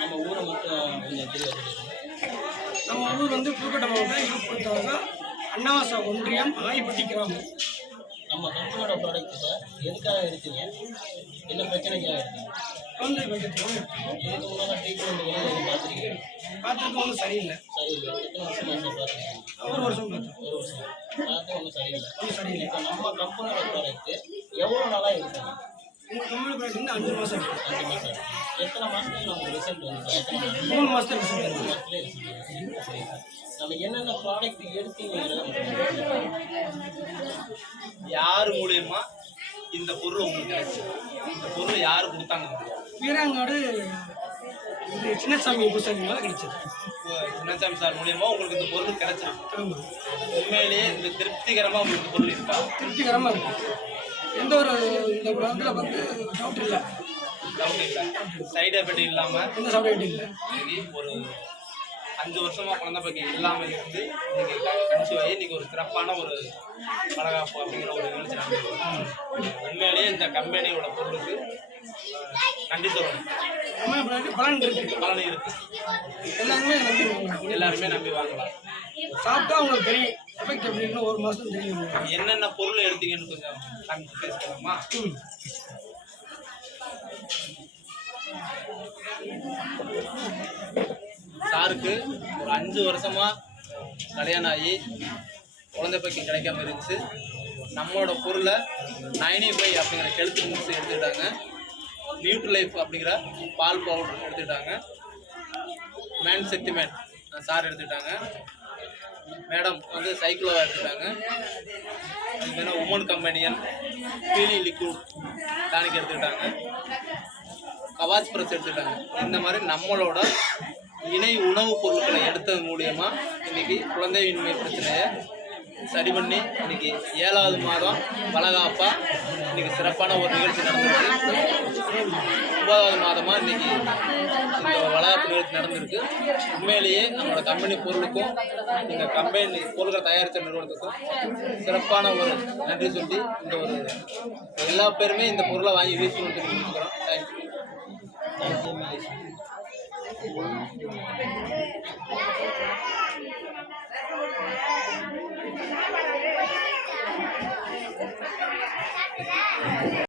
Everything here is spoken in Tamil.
நம்ம ஊரை மட்டும் கொஞ்சம் தெரிய நம்ம ஊர் வந்து புதுக்கோட்டை மாவட்டம் இருப்பத்தவங்க அன்னவாச ஒன்றியம் ஆய்பட்டி கிராமம். நம்ம கம்பெனியோட ப்ராடக்ட் எதுக்காக எடுத்தீங்க? என்ன பிரச்சனைக்காக எடுத்தீங்க? குழந்தை பட்சத்தில் இதுக்கு ட்ரீட்மெண்ட் பார்த்துருக்கீங்க பார்த்துருக்கோம் ஒன்றும் சரியில்லை. சரியில்லை. எத்தனை வருஷம் சார் பார்த்துருக்கீங்க? ஒரு வருஷம் ஒரு வருஷம். பார்த்து ஒன்றும் சரியில்லை. ஒன்றும் சரியில்லை. இப்போ நம்ம கம்பெனியோட ப்ராடக்ட் எவ்வளோ நாளாக இருக்குது உங்கள் கம்பெனி ப்ராடக்ட் வந்து அஞ்சு மாதம் இருக்கு அஞ்சு மாதம் எத்தனை மாதத்துக்கு நமக்கு ரிசல்ட் வந்து மூணு மாதத்துக்கு ரிசல்ட் நம்ம என்னென்ன ப்ராடக்ட் எடுத்தீங்கிறத யார் மூலியமா இந்த பொருள் உங்களுக்கு கிடைச்சு இந்த பொருள் யார் கொடுத்தாங்க? வீராங்காடு இது சின்னசாமி பூசாரினால கிடைச்சது. இப்போ சின்னசாமி சார் மூலியமா உங்களுக்கு இந்த பொருள் கிடைச்சிருக்கு. உண்மையிலேயே இந்த திருப்திகரமா உங்களுக்கு பொருள் இருக்கா? திருப்திகரமாக இருக்கு. எந்த ஒரு இந்த வந்து டவுட் இல்லை. டவுட் இல்லை சைடு எஃபெக்ட் இல்லாம எந்த சப்ஜெக்ட் இல்லை. இன்னைக்கு ஒரு அஞ்சு வருஷமா குழந்தை பக்கம் இல்லாம இருந்து இன்னைக்கு கன்சீவ் ஆகி இன்னைக்கு ஒரு சிறப்பான ஒரு பலகாப்பு அப்படிங்கிற ஒரு நிகழ்ச்சி நடந்திருக்கு. உண்மையிலேயே இந்த கம்பெனியோட பொருளுக்கு நன்றி சொல்லணும். பலன் இருக்கு. பலன் இருக்கு. எல்லாருமே நம்பி. எல்லாருமே நம்பி வாங்கலாம் சாப்பிட்டா உங்களுக்கு தெரியும். எஃபெக்ட் எப்படின்னு ஒரு மாதம் தெரியும். என்னென்ன பொருள் எடுத்தீங்கன்னு கொஞ்சம் பேசலாமா சாருக்கு ஒரு அஞ்சு வருஷமா கல்யாணம் ஆகி குழந்தை பக்கம் கிடைக்காம இருந்துச்சு. நம்மளோட பொருளை நைனி ஃபைவ் அப்படிங்கிற ஹெல்த் மிக்ஸ் எடுத்துக்கிட்டாங்க. நியூட்ரி லைஃப் அப்படிங்கிற பால் பவுடர் எடுத்துக்கிட்டாங்க. மேன் சக்தி மேன் சார் எடுத்துக்கிட்டாங்க. மேடம் வந்து சைக்கிளாக எடுத்துக்கிட்டாங்க என்ன உமன் கம்பெனியன் பீலி லிக்விட் டானிக் எடுத்துக்கிட்டாங்க. கவாஸ் ப்ரெஸ் எடுத்துட்டாங்க இந்த மாதிரி நம்மளோட இணை உணவுப் பொருட்களை எடுத்தது மூலியமாக இன்னைக்கு குழந்தையின்மை பிரச்சனையை சரி பண்ணி இன்னைக்கு ஏழாவது மாதம் பலகாப்பாக இன்னைக்கு சிறப்பான ஒரு நிகழ்ச்சி நடந்திருக்கு. ஒன்பதாவது மாதமாக இன்னைக்கு எங்களுக்கு நடந்திருக்கு. உண்மையிலேயே நம்மளோட கம்பெனி பொருளுக்கும் இந்த கம்பெனி பொருட்களை தயாரித்த நிறுவனத்துக்கும் சிறப்பான ஒரு நன்றி சொல்லி இந்த ஒரு எல்லா பேருமே இந்த பொருளை வாங்கி யூஸ் பண்ணி கொடுத்துக்கிறோம் தேங்க்யூ தேங்க்யூ